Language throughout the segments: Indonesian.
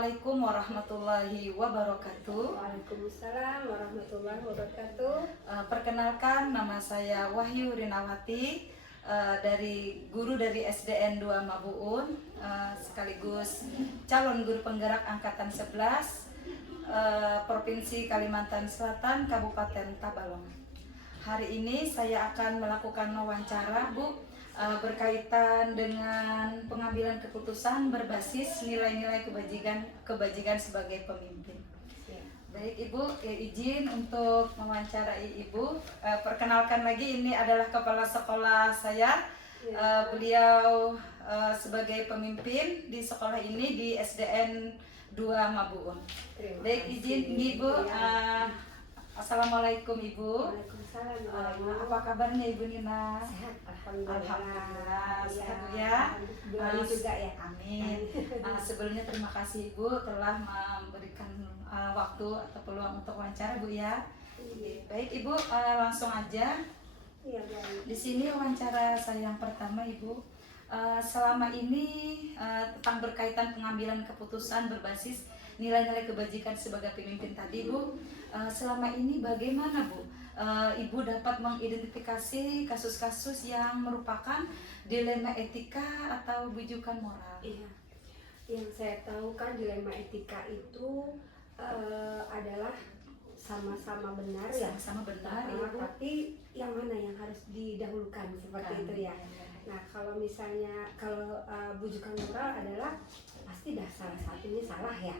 Assalamualaikum warahmatullahi wabarakatuh. Waalaikumsalam warahmatullahi wabarakatuh. Perkenalkan, nama saya Wahyu Rinawati, guru dari SDN 2 Mabuun, sekaligus calon guru penggerak angkatan 11 Provinsi Kalimantan Selatan, Kabupaten Tabalong. Hari ini saya akan melakukan wawancara, Bu, berkaitan dengan pengambilan keputusan berbasis nilai-nilai kebajikan sebagai pemimpin. Baik Ibu, izin untuk mewawancarai Ibu. Perkenalkan lagi, ini adalah kepala sekolah saya. Beliau sebagai pemimpin di sekolah ini di SDN 2 Mabuun. Baik, izin Ibu. Assalamualaikum Ibu. Waalaikumsalam. Apa kabarnya Ibu Nina? Sehat, Alhamdulillah, sehat ya. Doain juga ya. Amin. Sebelumnya terima kasih Ibu telah memberikan waktu atau peluang untuk wawancara Bu ya. Baik Ibu, langsung aja. Iya, baik. Di sini wawancara saya yang pertama Ibu. Selama ini tentang berkaitan pengambilan keputusan berbasis nilai-nilai kebajikan sebagai pemimpin tadi Bu, selama ini bagaimana Bu Ibu dapat mengidentifikasi kasus-kasus yang merupakan dilema etika atau bujukan moral? Iya. Yang saya tahu kan dilema etika itu adalah sama-sama benar ya. Sama benar Ibu. Tapi yang mana yang harus didahulukan seperti itu ya. Nah, kalau misalnya bujukan moral adalah pasti dah salah satunya salah ya.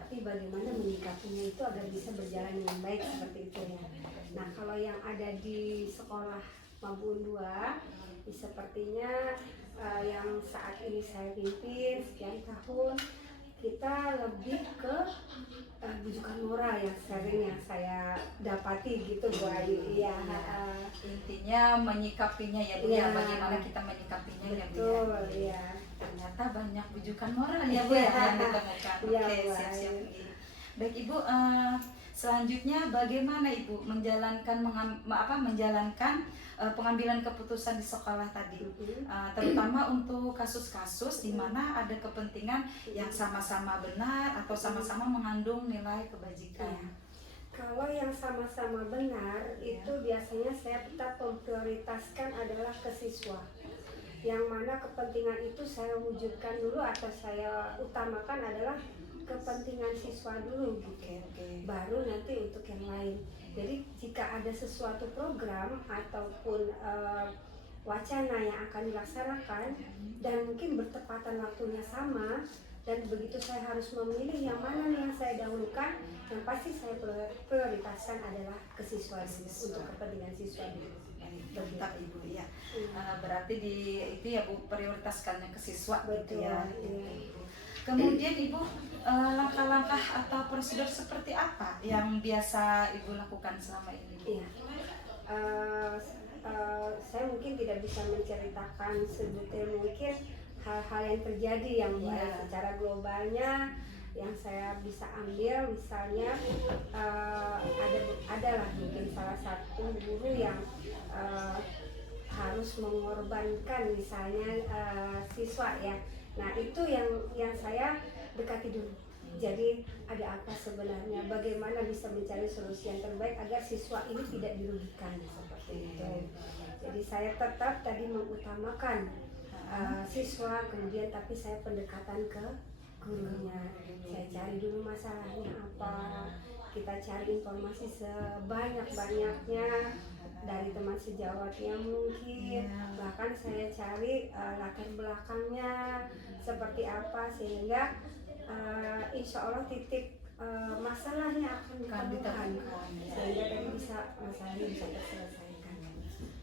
Tapi bagaimana menyikapinya itu agar bisa berjalan dengan baik seperti itu ya. Nah, kalau yang ada di sekolah Mabuun 2, sepertinya yang saat ini saya pimpin sekian tahun, kita lebih ke bujukan moral yang sering yang saya dapati gitu Bu Ayu. Iya. Intinya menyikapinya ya Bu ya, bagaimana kita menyikapinya ya Bu ya. Betul, iya. Ternyata banyak bujukan moral ya Bu ya yang ditemukan. Iya, Oke, Bu siap-siap. Ayu. Baik Ibu, selanjutnya bagaimana Ibu menjalankan pengambilan keputusan di sekolah tadi, terutama untuk kasus-kasus di mana ada kepentingan yang sama-sama benar atau sama-sama mengandung nilai kebajikan. Iya. Kalau yang sama-sama benar itu biasanya saya tetap memprioritaskan adalah ke siswa. Yang mana kepentingan itu saya wujudkan dulu atau saya utamakan adalah kepentingan siswa dulu gitu. Baru nanti untuk yang lain. Jadi jika ada sesuatu program ataupun wacana yang akan dilaksanakan dan mungkin bertepatan waktunya sama, dan begitu saya harus memilih yang mana nih yang saya dahulukan, yang pasti saya prioritaskan adalah ke siswa untuk kepentingan siswa dulu. Tetap Ibu ya. Berarti itu ya Bu, prioritaskannya ke siswa gitu Betul, ya. iya. Kemudian Ibu, langkah-langkah atau prosedur seperti apa yang biasa Ibu lakukan selama ini? Iya. Saya mungkin tidak bisa menceritakan sedetail mungkin hal-hal yang terjadi yang secara globalnya yang saya bisa ambil, misalnya adalah mungkin salah satu guru yang harus mengorbankan misalnya siswa ya. Nah, itu yang saya dekati dulu. Jadi ada apa sebenarnya, bagaimana bisa mencari solusi yang terbaik agar siswa ini tidak dirugikan seperti itu. Jadi saya tetap tadi mengutamakan siswa, kemudian tapi saya pendekatan ke gurunya. Saya cari dulu masalahnya apa, kita cari informasi sebanyak-banyaknya dari teman sejawatnya mungkin, bahkan saya cari latar belakangnya seperti apa sehingga insya Allah titik masalahnya akan ditemukan sehingga tadi masalahnya bisa terselesaikan.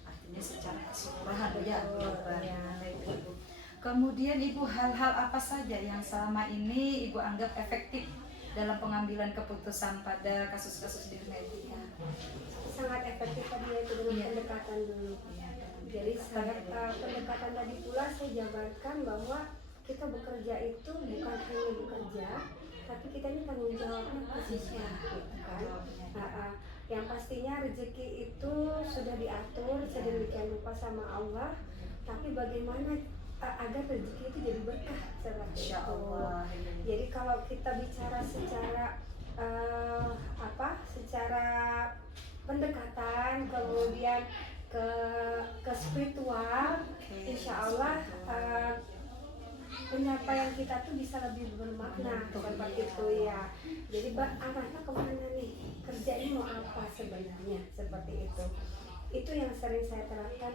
Artinya secara keseluruhan ya Ibu. Kemudian Ibu, hal-hal apa saja yang selama ini Ibu anggap efektif dalam pengambilan keputusan pada kasus-kasus dilema etika? Sangat efektif tadi yaitu dengan pendekatan dulu. Jadi pendekatan tadi pula saya jabarkan bahwa kita bekerja itu bukan hanya bekerja, tapi kita ini tanggung jawabnya ke siswa, kan? Yang pastinya rezeki itu sudah diatur sedemikian rupa sama Allah, tapi bagaimana agar rezeki itu jadi berkah seperti Masya itu. Allah. Jadi kalau kita bicara secara secara pendekatan, kemudian ke spiritual, Oke, insya Allah penyampaian kita tuh bisa lebih bermakna seperti itu ya. Jadi arahnya kemana nih, kerja ini mau apa sebenarnya, seperti itu. Itu yang sering saya terapkan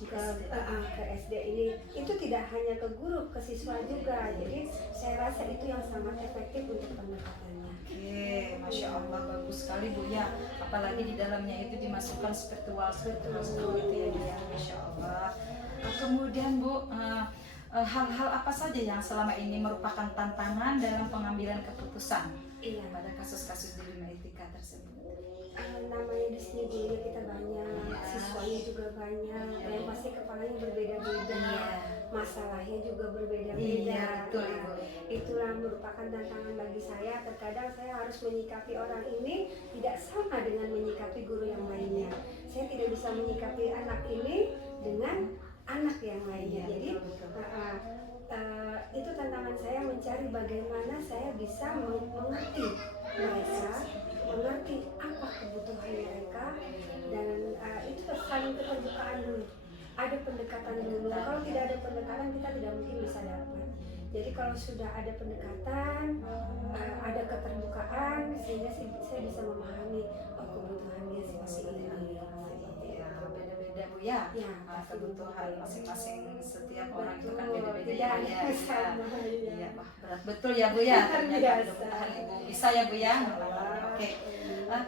ke SD ini. Itu tidak hanya ke guru, ke siswa juga. Jadi saya rasa itu yang sangat efektif untuk pendekatannya. Oke, Masya Allah, bagus sekali Bu ya. Apalagi di dalamnya itu dimasukkan spiritual itu ya Bu ya, Masya Allah. Kemudian Bu, hal-hal apa saja yang selama ini merupakan tantangan dalam pengambilan keputusan pada kasus-kasus di Bima Etika tersebut? Namanya di sini gurunya kita banyak, siswanya juga banyak, yang pasti kepalanya berbeda-beda, masalahnya juga berbeda-beda. Iya, betul, Ibu. Itulah merupakan tantangan bagi saya. Terkadang saya harus menyikapi orang ini tidak sama dengan menyikapi guru yang lainnya. Saya tidak bisa menyikapi anak ini dengan anak yang lainnya. Jadi itu tantangan saya, mencari bagaimana saya bisa mengerti mereka, mengerti apa kebutuhan mereka, dan itu saling keterbukaan dulu. Ada pendekatan dulu. Kalau tidak ada pendekatan, kita tidak mungkin bisa dapat. Jadi kalau sudah ada pendekatan, ada keterbukaan, sehingga saya bisa memahami kebutuhan dia seperti ini. Beda-beda Bu ya, kebutuhan masing-masing setiap orang itu kan beda-beda ya. Iya, berat betul ya Bu ya. Ternyata mudah-mudahan Ibu bisa ya Bu ya. Oke.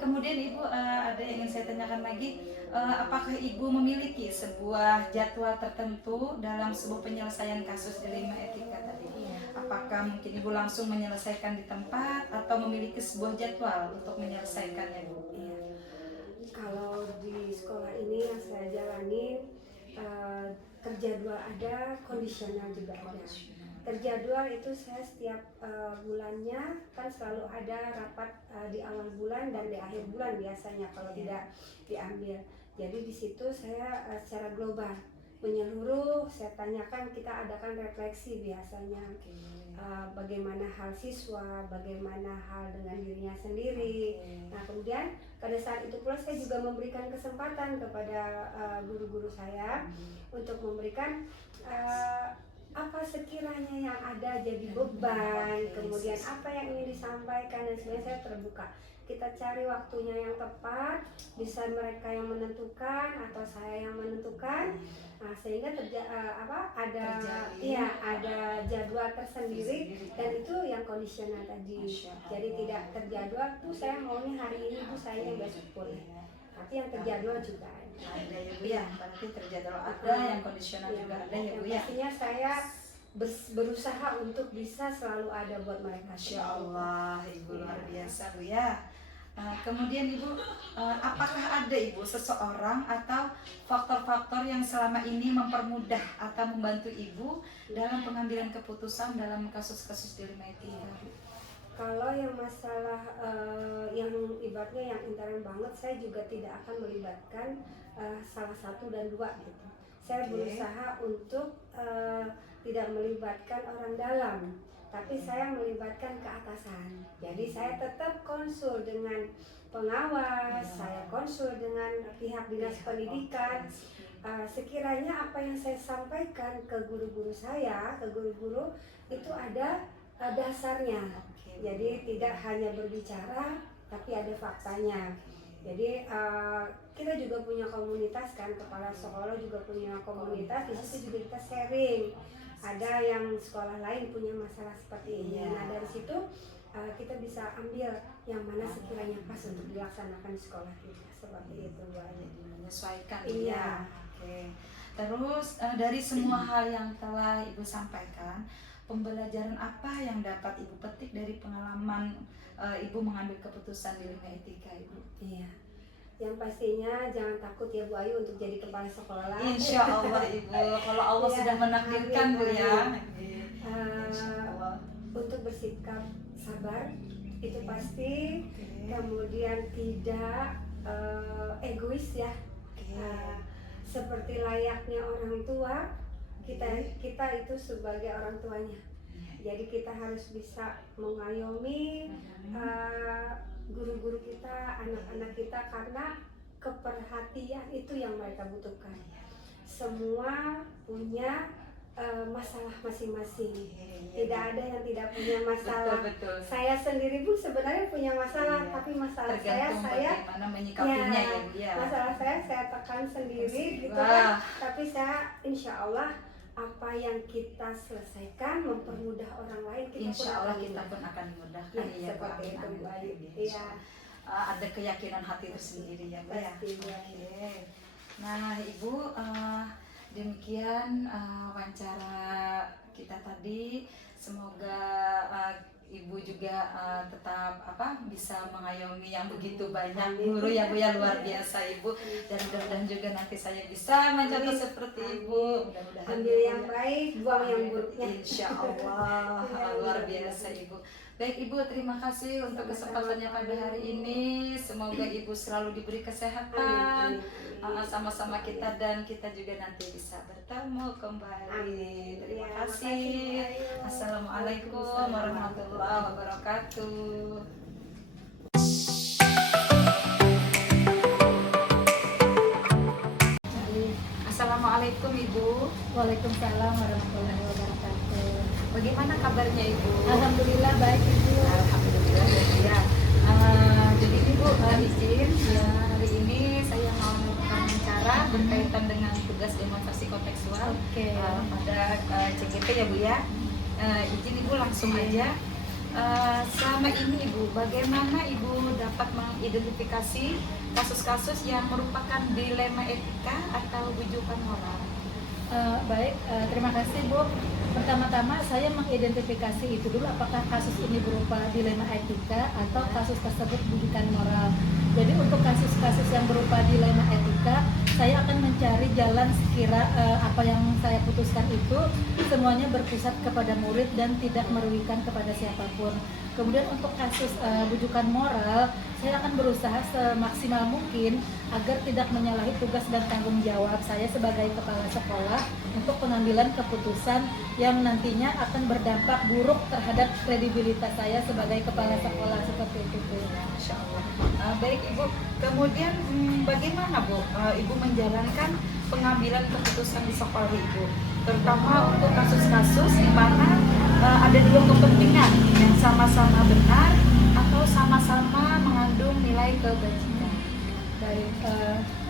Kemudian Ibu, ada yang ingin saya tanyakan lagi, apakah Ibu memiliki sebuah jadwal tertentu dalam sebuah penyelesaian kasus di Bima Etika tadi? Apakah mungkin Ibu langsung menyelesaikan di tempat atau memiliki sebuah jadwal untuk menyelesaikannya Bu? Kalau di sekolah ini yang saya jalani, terjadwal ada, kondisional juga ada. Terjadwal itu saya setiap bulannya kan selalu ada rapat di awal bulan dan di akhir bulan biasanya kalau tidak diambil. Jadi di situ saya secara global menyeluruh, saya tanyakan, kita adakan refleksi biasanya. Bagaimana hal siswa, bagaimana hal dengan dirinya sendiri. Nah kemudian pada saat itu pula saya juga memberikan kesempatan kepada guru-guru saya untuk memberikan apa sekiranya yang ada jadi beban, kemudian apa yang ingin disampaikan, dan sebenarnya saya terbuka. Kita cari waktunya yang tepat, bisa mereka yang menentukan atau saya yang menentukan. Nah, sehingga ada jadwal tersendiri, dan itu yang kondisional tadi. Jadi tidak terjadwal tuh saya maunya hari ini, tuh saya yang besok boleh. Tapi yang terjadwal juga ada ya Bu ya, berarti terjadwal ada, yang kondisional juga ada ya Bu ya. Pastinya saya berusaha untuk bisa selalu ada buat mereka. Masya Allah, Ibu luar biasa Bu ya. Kemudian Ibu, apakah ada Ibu seseorang atau faktor-faktor yang selama ini mempermudah atau membantu Ibu dalam pengambilan keputusan dalam kasus-kasus di Bima Etika? Kalau yang masalah yang ibaratnya yang intern banget, saya juga tidak akan melibatkan salah satu dan dua gitu. Saya berusaha untuk tidak melibatkan orang dalam, tapi saya melibatkan keatasan. Jadi saya tetap konsul dengan pengawas, saya konsul dengan pihak dinas pendidikan. Sekiranya apa yang saya sampaikan ke guru-guru saya, ke guru-guru itu ada dasarnya. Jadi tidak hanya berbicara, tapi ada faktanya. Jadi kita juga punya komunitas kan, kepala sekolah juga punya komunitas. Di situ juga kita sharing. Ada yang sekolah lain punya masalah seperti ini. Nah dari situ kita bisa ambil yang mana sekiranya pas untuk dilaksanakan di sekolah kita, seperti itu Bu Ayu. Menyesuaikan. Iya. Oke. Terus dari semua hal yang telah Ibu sampaikan, pembelajaran apa yang dapat Ibu petik dari pengalaman Ibu mengambil keputusan di Bima Etika Ibu? Iya. Yang pastinya jangan takut ya Bu Ayu untuk jadi kepala sekolah. Insya Allah Ibu, kalau Allah sudah menakdirkan Bu ya. Untuk bersikap sabar itu pasti, kemudian tidak egois ya. Seperti layaknya orang tua, kita itu sebagai orang tuanya. Jadi kita harus bisa mengayomi guru-guru kita, anak-anak kita, karena keperhatian itu yang mereka butuhkan. Semua punya masalah masing-masing. Tidak ada yang tidak punya masalah. Betul. Saya sendiri pun sebenarnya punya masalah, tapi masalah Tergantung saya bagaimana menyikapinya ya Bu ya. masalah saya tekan sendiri gitu Wah. kan. Tapi saya insya Allah apa yang kita selesaikan mempermudah orang lain, Insya Allah pun kita akan pun akan dimudahkan Ya, ya Bu. seperti Amin, itu, amin, Bu Ayu. amin, ya, Iya. insya Allah. Ada keyakinan hati itu sendiri ya Bu ya. Pasti, Bu Ayu. Oke. Nah Ibu, demikian wawancara kita tadi. Semoga Ibu juga tetap bisa mengayomi yang begitu banyak guru ya Bu ya, luar biasa Ibu. Dan mudah-mudahan juga nanti saya bisa mencontoh seperti Ibu. Mudah-mudahan Ambil yang baik, buang yang buruknya. Insya Allah. Luar biasa Ibu. Baik Ibu, terima kasih untuk kesempatannya pada hari ini. Semoga Ibu selalu diberi kesehatan sama-sama kita, dan kita juga nanti bisa bertemu kembali. Amin. Terima Ya, kasih. makasih, Bu Ayu. Assalamualaikum warahmatullahi wabarakatuh. Assalamualaikum Ibu. Waalaikumsalam warahmatullahi wabarakatuh. Bagaimana kabarnya Ibu? Alhamdulillah baik Ibu. Alhamdulillah ya. Jadi Ibu izin hari ini saya mau wawancara berkaitan dengan tugas demonstrasi kontekstual Oke. pada CGT ya Bu ya. Izin Ibu langsung aja. Selama ini Ibu, bagaimana Ibu dapat mengidentifikasi kasus-kasus yang merupakan dilema etika atau bujukan moral? Baik, terima kasih Bu. Pertama-tama saya mengidentifikasi itu dulu, apakah kasus ini berupa dilema etika atau kasus tersebut bujukan moral. Jadi untuk kasus-kasus yang berupa dilema etika, saya akan mencari jalan sekira apa yang saya putuskan itu semuanya berpusat kepada murid dan tidak merugikan kepada siapapun. Kemudian untuk kasus bujukan moral, saya akan berusaha semaksimal mungkin agar tidak menyalahi tugas dan tanggung jawab saya sebagai kepala sekolah untuk pengambilan keputusan yang nantinya akan berdampak buruk terhadap kredibilitas saya sebagai kepala sekolah, seperti itu Bu. Masya Allah. Baik Ibu, kemudian bagaimana Bu Ibu menjalankan pengambilan keputusan di sekolah Ibu, terutama untuk kasus-kasus di mana ada dua kepentingan yang sama-sama benar atau sama-sama mengandung nilai kebajikan? Baik,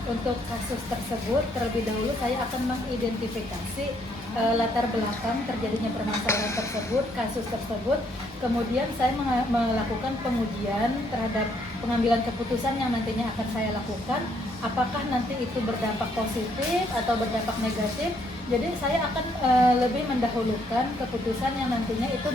untuk kasus tersebut terlebih dahulu saya akan mengidentifikasi latar belakang terjadinya permasalahan tersebut, kasus tersebut. Kemudian saya melakukan pengujian terhadap pengambilan keputusan yang nantinya akan saya lakukan. Apakah nanti itu berdampak positif atau berdampak negatif? Jadi saya akan lebih mendahulukan keputusan yang nantinya itu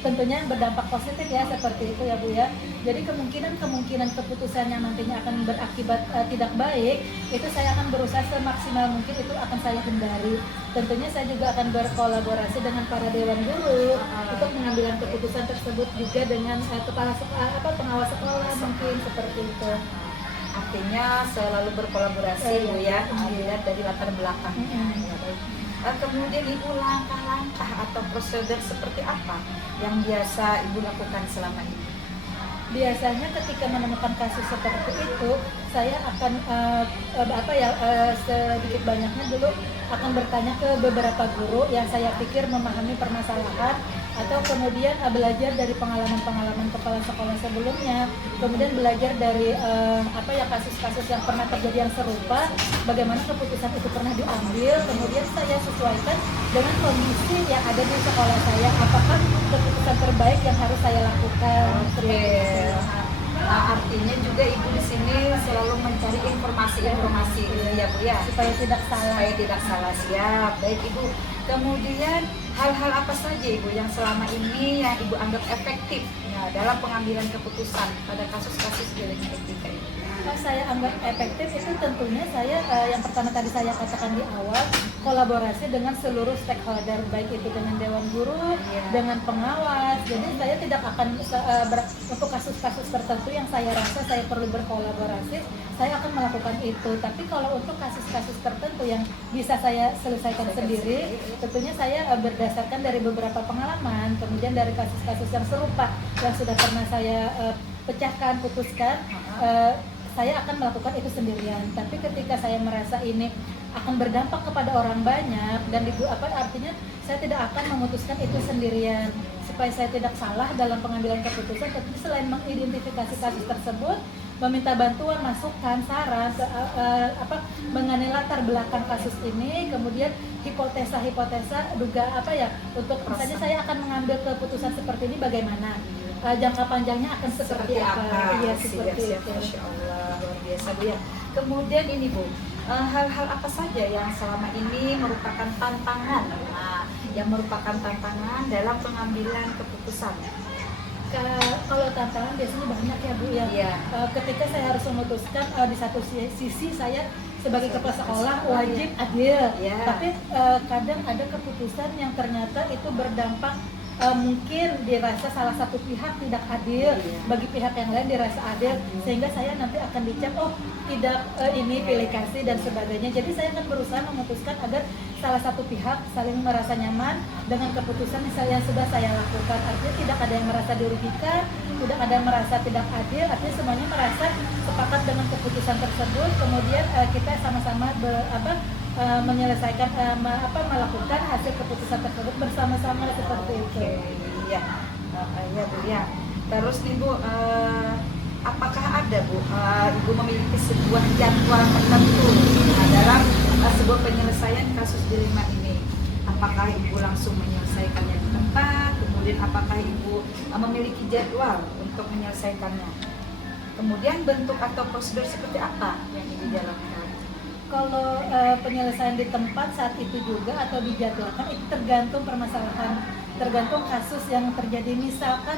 tentunya berdampak positif ya, seperti itu ya Bu ya. Jadi kemungkinan keputusan yang nantinya akan berakibat tidak baik itu saya akan berusaha semaksimal mungkin itu akan saya hindari. Tentunya saya juga akan berkolaborasi dengan para dewan guru untuk mengambil keputusan tersebut, juga dengan kepala pengawas sekolah mungkin seperti itu. Artinya selalu berkolaborasi Bu ya, dilihat dari latar belakang. Kemudian Ibu, langkah-langkah atau prosedur seperti apa yang biasa Ibu lakukan selama ini? Biasanya ketika menemukan kasus seperti itu, saya akan sedikit banyaknya dulu akan bertanya ke beberapa guru yang saya pikir memahami permasalahan, atau kemudian belajar dari pengalaman-pengalaman kepala sekolah sebelumnya, kemudian belajar dari kasus-kasus yang pernah terjadi yang serupa, bagaimana keputusan itu pernah diambil, kemudian saya sesuaikan dengan kondisi yang ada di sekolah saya, apakah keputusan terbaik yang harus saya lakukan. Oke. Artinya juga Ibu di sini selalu mencari informasi ya Bu ya, supaya tidak salah. Siap. Baik Ibu. Kemudian hal-hal apa saja Ibu yang selama ini yang Ibu anggap efektif ya dalam pengambilan keputusan pada kasus-kasus dilema etika ini? saya anggap efektif itu tentunya saya yang pertama tadi saya katakan di awal, kolaborasi dengan seluruh stakeholder, baik itu dengan dewan guru, dengan pengawas. Jadi saya tidak akan untuk kasus-kasus tertentu yang saya rasa saya perlu berkolaborasi, saya akan melakukan itu. Tapi kalau untuk kasus-kasus tertentu yang bisa saya selesaikan sendiri, tentunya saya berdasarkan dari beberapa pengalaman, kemudian dari kasus-kasus yang serupa yang sudah pernah saya pecahkan, putuskan, saya akan melakukan itu sendirian. Tapi ketika saya merasa ini akan berdampak kepada orang banyak dan artinya saya tidak akan memutuskan itu sendirian supaya saya tidak salah dalam pengambilan keputusan. Tapi selain mengidentifikasi kasus tersebut, meminta bantuan, masukan, saran mengenai latar belakang kasus ini, kemudian hipotesa duga untuk misalnya saya akan mengambil keputusan seperti ini bagaimana, jangka panjangnya akan seperti apa. Iya, seperti itu. Masya Allah, luar biasa Bu ya. Kemudian ini Bu, hal-hal apa saja yang selama ini merupakan tantangan, yang merupakan tantangan dalam pengambilan keputusan? Kalau tantangan biasanya banyak ya Bu ya. Ketika saya harus memutuskan, di satu sisi saya sebagai kepala sekolah wajib adil, tapi kadang ada keputusan yang ternyata itu berdampak mungkin dirasa salah satu pihak tidak adil, bagi pihak yang lain dirasa adil, sehingga saya nanti akan dicap tidak ini pilih kasih dan sebagainya. Jadi saya akan berusaha memutuskan agar salah satu pihak saling merasa nyaman dengan keputusan yang sudah saya lakukan. Artinya tidak ada yang merasa dirugikan, tidak ada yang merasa tidak adil, artinya semuanya merasa sepakat dengan keputusan tersebut. Kemudian kita sama-sama menyelesaikan melakukan hasil keputusan tersebut bersama-sama seperti itu. Iya, ya Bu ya. Terus nih Bu, apakah ada Bu, Ibu memiliki sebuah jadwal tertentu dalam sebuah penyelesaian kasus dilema ini? Apakah Ibu langsung menyelesaikannya di tempat? Kemudian apakah Ibu memiliki jadwal untuk menyelesaikannya? Kemudian bentuk atau prosedur seperti apa yang Ibu jalankan? Kalau penyelesaian di tempat saat itu juga atau dijadwalkan itu tergantung permasalahan, tergantung kasus yang terjadi. Misalkan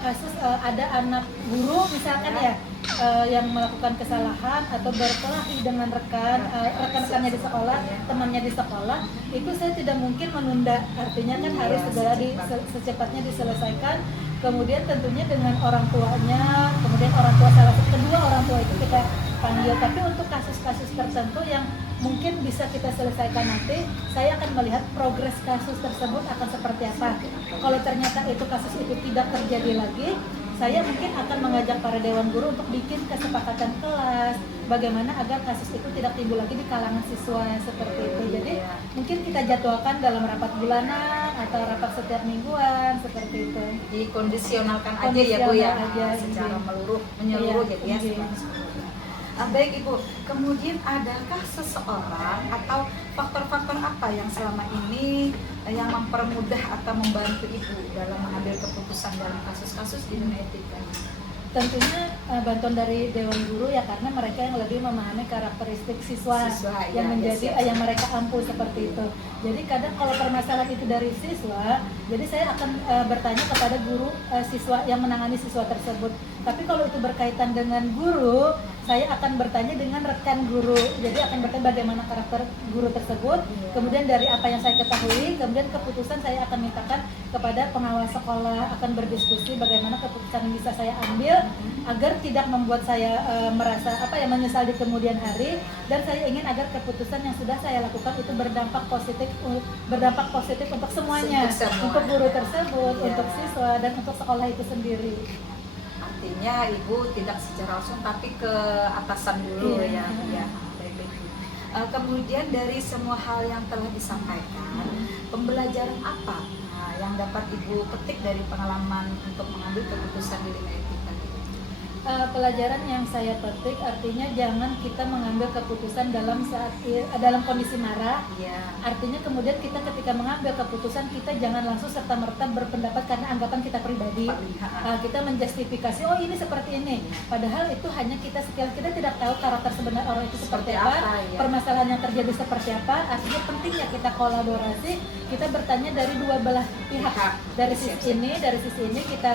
kasus ada anak guru misalkan yang melakukan kesalahan atau berkelahi dengan rekan-rekannya di sekolah, temannya di sekolah, itu saya tidak mungkin menunda. Artinya kan harus segera secepatnya diselesaikan. Kemudian tentunya dengan orang tuanya, kemudian kedua orang tua itu kita panggil. Tapi untuk kasus-kasus tertentu yang mungkin bisa kita selesaikan nanti, saya akan melihat progres kasus tersebut akan seperti apa. Kalau ternyata itu kasus itu tidak terjadi lagi, saya mungkin akan mengajak para dewan guru untuk bikin kesepakatan kelas, bagaimana agar kasus itu tidak timbul lagi di kalangan siswa seperti itu. Jadi mungkin kita jadwalkan dalam rapat bulanan atau rapat setiap mingguan seperti itu. Dikondisionalkan aja ya Bu ya, secara menyeluruh gitu ya. Baik Ibu, kemudian adakah seseorang atau faktor-faktor apa yang selama ini yang mempermudah atau membantu Ibu dalam mengambil keputusan dalam kasus-kasus di dunia etika? Tentunya bantuan dari dewan guru ya, karena mereka yang lebih memahami karakteristik siswa yang menjadi yang mereka ampuh seperti itu. Jadi kadang kalau permasalahan itu dari siswa, jadi saya akan bertanya kepada guru siswa yang menangani siswa tersebut. Tapi kalau itu berkaitan dengan guru, saya akan bertanya dengan rekan guru. Jadi akan bertanya bagaimana karakter guru tersebut. Kemudian dari apa yang saya ketahui, kemudian keputusan saya akan mintakan kepada pengawas sekolah, akan berdiskusi bagaimana keputusan yang bisa saya ambil agar tidak membuat saya merasa menyesal di kemudian hari, dan saya ingin agar keputusan yang sudah saya lakukan itu berdampak positif untuk semuanya, untuk guru tersebut, untuk siswa, dan untuk sekolah itu sendiri. Artinya Ibu tidak secara langsung tapi ke atasan dulu ya. Kemudian dari semua hal yang telah disampaikan, pembelajaran apa yang dapat Ibu petik dari pengalaman untuk mengambil keputusan di dunia etika? Pelajaran yang saya petik artinya jangan kita mengambil keputusan dalam kondisi marah. Artinya kemudian kita ketika mengambil keputusan kita jangan langsung serta-merta berpendapat karena anggapan kita pribadi. Kita menjustifikasi ini seperti ini. Padahal itu hanya kita tidak tahu karakter sebenarnya orang itu seperti apa, permasalahan yang terjadi seperti apa. Artinya pentingnya kita kolaborasi, kita bertanya dari dua belah pihak. Dari sisi ini kita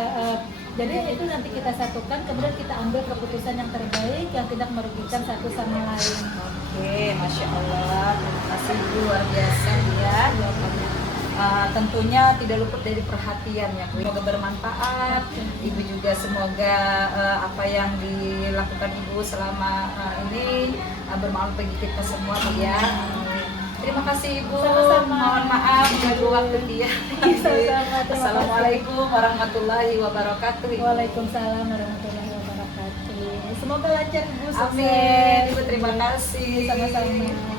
Jadi itu nanti kita satukan, kemudian kita ambil keputusan yang terbaik yang tidak merugikan satu sama lain. Oke, Masya Allah. Terima kasih Ibu, luar biasa ya jawabannya. Tentunya tidak luput dari perhatian ya Bu. Semoga bermanfaat. Ibu juga semoga apa yang dilakukan Ibu selama ini bermanfaat bagi kita semua Bu ya. Terima kasih Ibu. Sama-sama. Mohon maaf ganggu waktu dia. Sama-sama, terima kasih. Assalamualaikum warahmatullahi wabarakatuh. Ibu. Waalaikumsalam warahmatullahi wabarakatuh. Semoga lancar Ibu, sukses. Amin. Ibu terima kasih. Sama-sama.